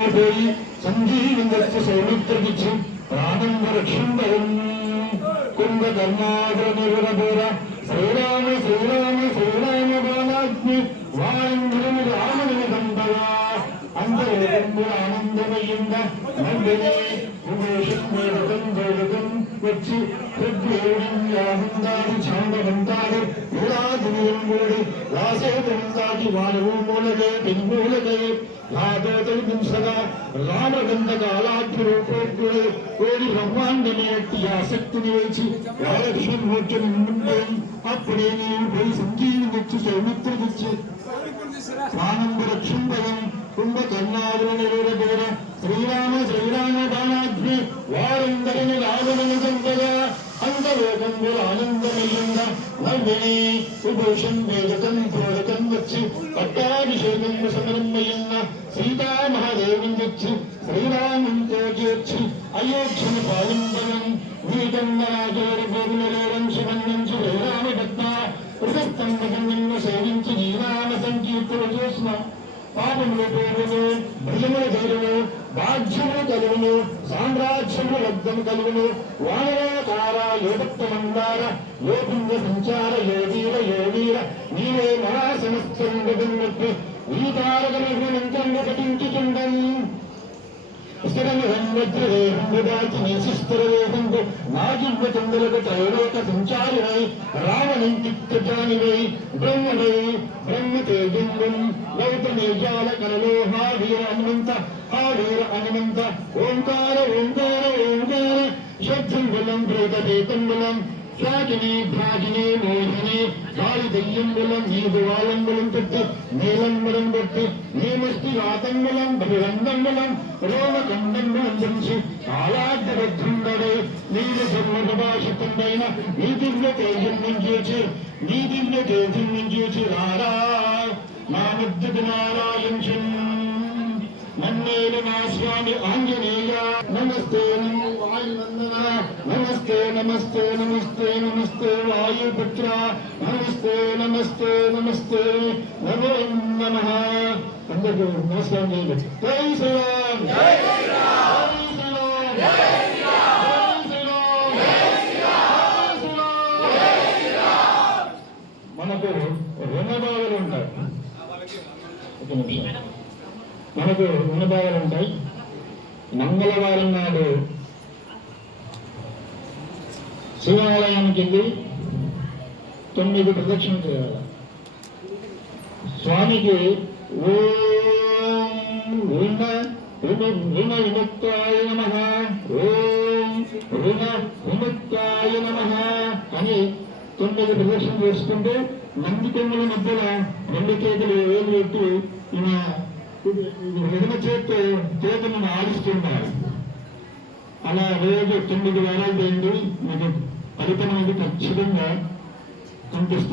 പോയി സഞ്ജീവിംഗത്തെ സൗമിത്രജിച്ചും പ്രാണം രക്ഷന്തവും കുംഭ ധർമാഗ്രനിവിടപൂര ശ്രീരാമ ശ്രീരാമ ശ്രീരാമ ബാലാജ്ഞി വായുരം രാമനിതന്തവ അന്തരകുമ്പ ആനന്ദമയ്യുണ്ട നന്ദിനെ ഉപേഷം വേടകം വേടകം വെച്ച് ഹൃദ്യോടിയാഹുന്താടി ചാണ്ടവന്താടി വിളാതിരിയും കൂടി ദാസേതന്താടി വാനവും മൂലകെ പിൻമൂലകെ మూలగే పిన్మూలగే యాదోతవింసగా రామగంధకాలాగ్ని రూపోగ్రుడు కోడి బ్రహ్మాండని ఎట్టి ఆసక్తిని వేచి వరలక్ష్మణమూర్తిని ముందే అప్పుడే నీవు పోయి సంజీవిని తెచ్చి సౌమిత్రకిచ్చి ప్రాణంబు రక్షింపయం కుంభకర్ణాదుల నిరోధబోర శ్రీరామ శ్రీరామ బాణాగ్ని వారందరిని రాజులను చంపగా అంతలోకంబుల ఆనందమయ్యింద నవ్విని సుభూషం వేదకం ప్రోదకం వచ్చి పట్టాభిషేకం సమరమయ్యింద సీతామహాదేవిని తెచ్చి శ్రీరామంతో చేర్చి అయోధ్యను పాలింపడం వీటన్న రాజోరి భూములలోరం శివన్నించి సేవించి సంకీర్తన చేసిన. పాపములు పేరును భుజముల ధైర్యము బాధ్యములు కలుగును సామ్రాజ్యము లబ్ధము కలుగును. వానరాకార యోగత్వమందార యోగింగ సంచార యోగీర యోగీర నీవే మహాసమస్తంగతి ఈ తారకమంత్రంగా పఠించుచుండను స్థిరవేహంగు నాజివ్వ చంద్రులకు త్రైలోక సంచారివై రావణంతిత్యానివై బ్రహ్మవై బ్రహ్మ తేజంగం గౌతమేజాల కలలో హావీర హనుమంత హావీర హనుమంత ఓంకార ఓంకార ఓంకార శబ్దంబులం ప్రేతేతంబులం శాకిని భ్రాజిని మోహిని వారి దెయ్యంబులం నీ దువాలంబులం పెట్టి నీలంబులం పెట్టి నీమస్తి రాతంబులం బహిరంగంబులం రోమకండంబులం దంచి కాలాగ్రభద్రుండడే నీరు సర్వభాషితుండైన నీ దివ్య తేజం నుంచి వచ్చి నీ దివ్య తేజం నుంచి వచ్చి రారా. నా ముద్దుకు నారాయించు నన్నేలు నా స్వామి ఆంజనేయ. నమస్తే నమస్తే నమస్తే నమస్తే నమస్తే వాయుపుత్ర. నమస్తే నమస్తే నమస్తే. నమో నమ. అందరికీ నమస్కారం చేయండి. జై శ్రీరామ్. జై శ్రీరామ్. జై మనకు రుణభావాలు ఉంటాయి మనకు రుణభావాలు ఉంటాయి. మంగళవారం నాడు శివాలయానికి వెళ్ళి తొమ్మిది ప్రదక్షిణ చేయాలి స్వామికి ఓం రుణ రుణ రుణ విముక్తాయ నమ ఓం రుణ విముక్తాయ నమ అని తొమ్మిది ప్రదక్షిణ చేసుకుంటే నంది కొమ్ముల మధ్యలో రెండు చేతులు వేలు పెట్టి ఈయన ఎడమ చేత్తో చేతులను ఆడిస్తున్నారు అలా రోజు తొమ్మిది వారాలు చేయండి మీకు ఫలితం అనేది ఖచ్చితంగా కనిపిస్తుంది.